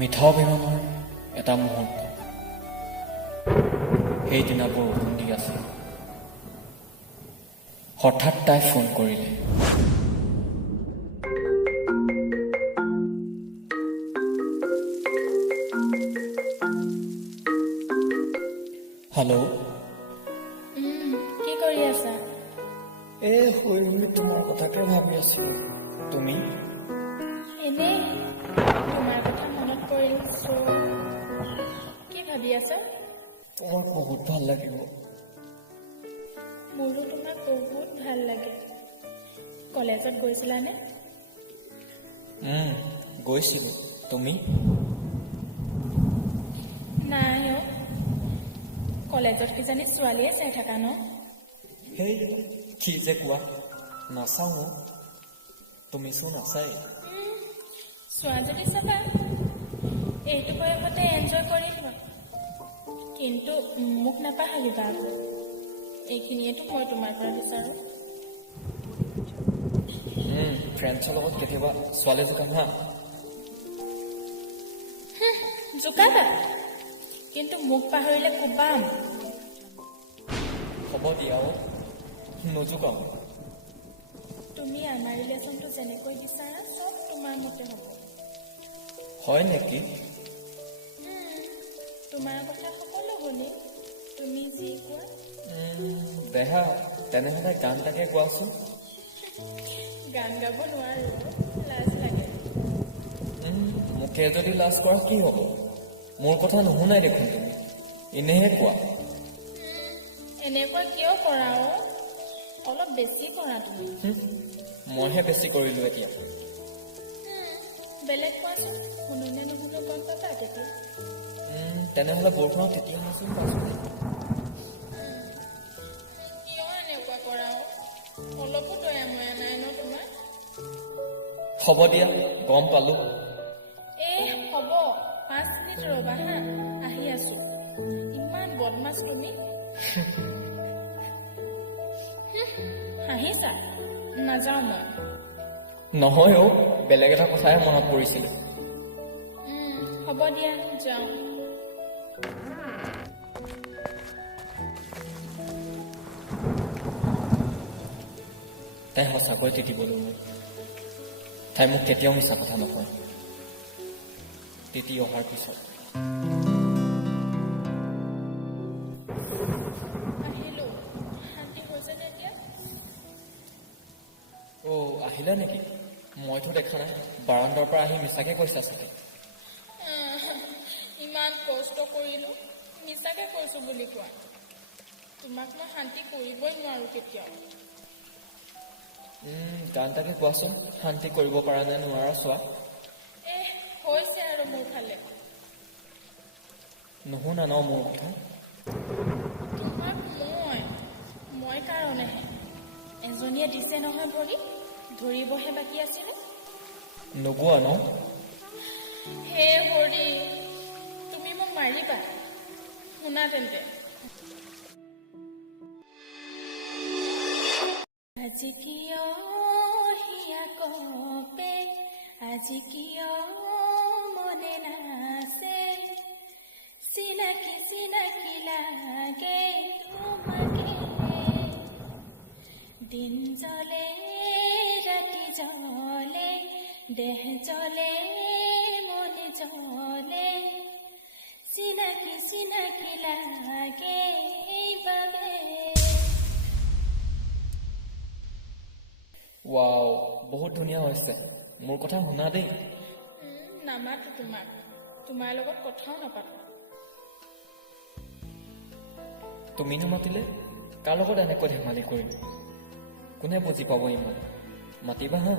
মিঠা অভিমানৰ এটা মুহূৰ্ত সেইদিনা বৰষুণ দি আছিল হঠাৎ তাই ফোন কৰিলে হেল্ল' কি কৰি আছা? শুই তোমাৰ কথাকে ভাবি আছিলো তুমি এনেই তোমাৰ কথা মনত পৰিল কি ভাবি আছা? তোমাক বহুত ভাল লাগিব মোৰো তোমাক বহুত ভাল লাগে কলেজত গৈছিলানে? গৈছিলো তুমি নাই কলেজত কিজানি ছোৱালীয়ে চাই থাকা ন? সেই কি যে কোৱা নাচাওঁ তুমি চোন নাচাই চোৱা যদি চাবা এইটো বয়সতে এনজয় কৰি লোৱা কিন্তু মোক নাপাহৰিবা আকৌ এইখিনিয়েতো মই তোমাৰ পৰা বিচাৰোঁ ফ্ৰেণ্ডছৰ লগত কেতিয়াবা ছোৱালী জোকাম হা জোকাবা কিন্তু মোক পাহৰিলে কোবাম হ'ব দিয়া নজোকাম তুমি আমাৰ ৰিলেশ্যনটো যেনেকৈ বিচাৰা চব তোমাৰ মতে হ'ব হয় নেকি তোমাৰ কথা সকলো শুনি তুমি যি কোৱা দেহা তেনেহ'লে গান এটাকে গোৱাচোন গান গাব নোৱাৰো লাজ লাগে মোকে যদি লাজ কৰা কি হ'ব মোৰ কথা নুশুনাই দেখোন তুমি এনেহে কোৱা এনেকুৱা কিয় কৰা অলপ বেছি কৰা তুমি মইহে বেছি কৰিলো এতিয়া বেলেগ কোৱাচোন শুনোনে নুশুনো গম পাবা তেতিয়া তেনেহ'লে বৰষুণত তেতিয়া আহাচোন কোৱাচোন কিয় এনেকুৱা কৰা অলপো দয়া ময়া নাই ন তোমাৰ হ'ব দিয়া গম পালো হ'ব 5 মিনিট ৰ'বা হা আহি আছো ইমান বদমাছ তুমি হাঁহিছা নাযাওঁ মই নহয় বেলেগ এটা কথাই মনত পৰিছিল হ'ব দিয়া যাওঁ তাই সঁচাকৈ তিতিবলৈ মোক তাই মোক কেতিয়াও মিছা কথা নকয় তিতি অহাৰ পিছত আহিলো শান্তি হৈছে নে এতিয়া আহিলা নেকি মইতো দেখা নাই বাৰাণ্ডাৰ পৰা আহি মিছাকে কৈছা চাগে ইমান কষ্ট কৰিলো মিছাকে কৈছো বুলি কোৱা তোমাক মই শান্তি কৰিবই নোৱাৰো কেতিয়াও গান এটাকে কোৱাচোন শান্তি কৰিব পৰা নে নোৱাৰা চোৱা হৈছে আৰু মোৰ ফালে নুশুনা ন মোৰ কথা তোমাক মই কাৰণেহে এজনীয়ে দিছে নহয় ভৰি ধৰিবহে বাকী আছিলে নোগোৱা ন হে ভৰি তুমি মোক মাৰিবা শুনা তেন্তে আজি কিয় হিয়া কপে আজি কিয় মনে নাচে চিনাকি চিনাকি লাগে তোমাকে দিন জ্বলে ৰাতি জ্বলে দেহ জ্বলে মন জ্বলে চিনাকি চিনাকি লাগে এইবাবে ৱাও বহুত ধুনীয়া হৈছে মোৰ কথা শুনা দেই নামাতো তোমাক তোমাৰ লগত কথাও নাপাতো তুমি নামাতিলে কাৰ লগত এনেকৈ ধেমালি কৰিম কোনে বুজি পাব ইমান মাতিবা হা